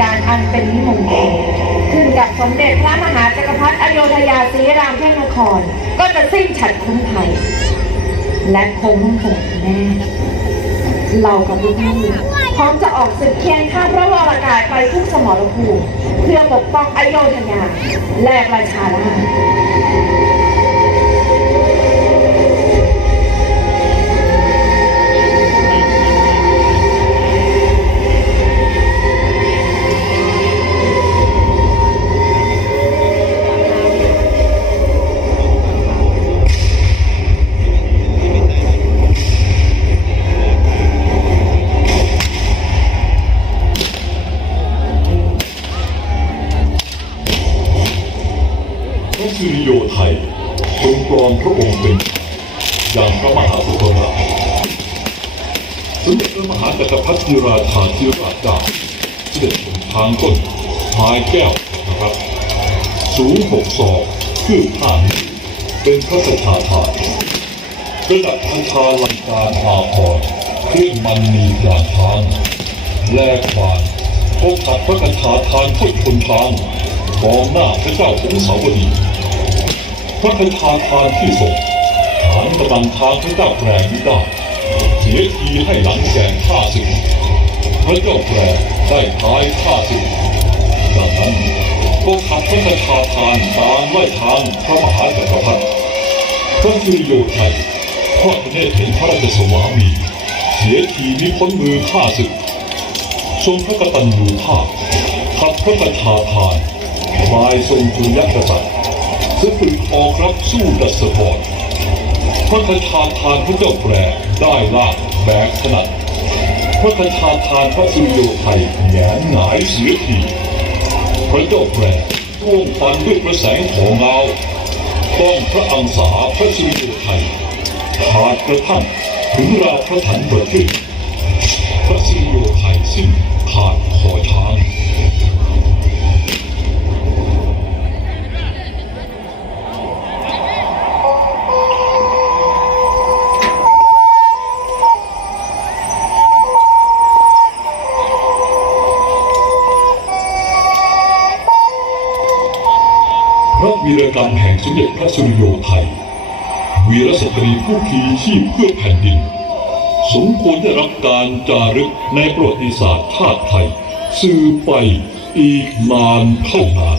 การอันเป็นนิมงคลขึ้นกับสมเด็จพระมหาจักรพรรดิอโยธยาศรีรามเทพนคร ก็จะสิ้นฉัดคุ้มไทยและคงต้องเกิดแน่เรากับลูกๆพร้อมจะออกศึกเคียงข้างพระวรากายไปทุกสมรภูมิเพื่อปกป้องอโยธยาและประชาราษ รงปลอมพระองค์เป็นอย่างพระมหาสุภราสมเด็จพระมหาจักรพรรดิราชาธิราชเจ้าเสด็จบนทางต้นพายแก้วนะครับ สูงหกศอกคืบห้านเป็นพระสถาทานระดับพันชาลังการอาภรเครื่องมันมีกลางทางแลกวานพบขัดพระกฐาทานพุทธคนทางมองหน้าพระเจ้าองศาวดี ระคาถาทานที่ส่งฐานกำลังทางพระเจ้าแปลงนี้ได้เสียทีให้หลังแสงข้าศึกพระเจ้าแปลงได้ท้ายข้าศึกดังนั้นก็ขับพระคาถาทานตามไล่ทางพระมหาจักรพรรดิพระสุริโยไทยทอดพระเนตรเห็นพระราชสวามีเสียทีนี้พ้นมือข้าศึกทรงพระกตัญญูภาพขับพระประชาทานบายทรงจุลยกษัตริย์ ซึ่งฝึกออกรับสู้ดัสพรพระคชาทานพระเจ้าแปรได้ลากแบกถนัดพระคชาทานพระสุริโยไทยแหงนหงายเสียทีพระเจ้าแปรร่วงฟันด้วยประแสงของเงาต้องพระอังสาพระสุริโยไทยขาดกระทั่งถึงราพระถันประเทศพระสิริ ระวีรกรรมแห่งสมเด็จพระสุริโยไทย วีรสตรีผู้ขีชีพเพื่อแผ่นดิน สมควรได้รับการจารึกในประวัติศาสตร์ชาติไทย สืบไปอีกนานเท่านาน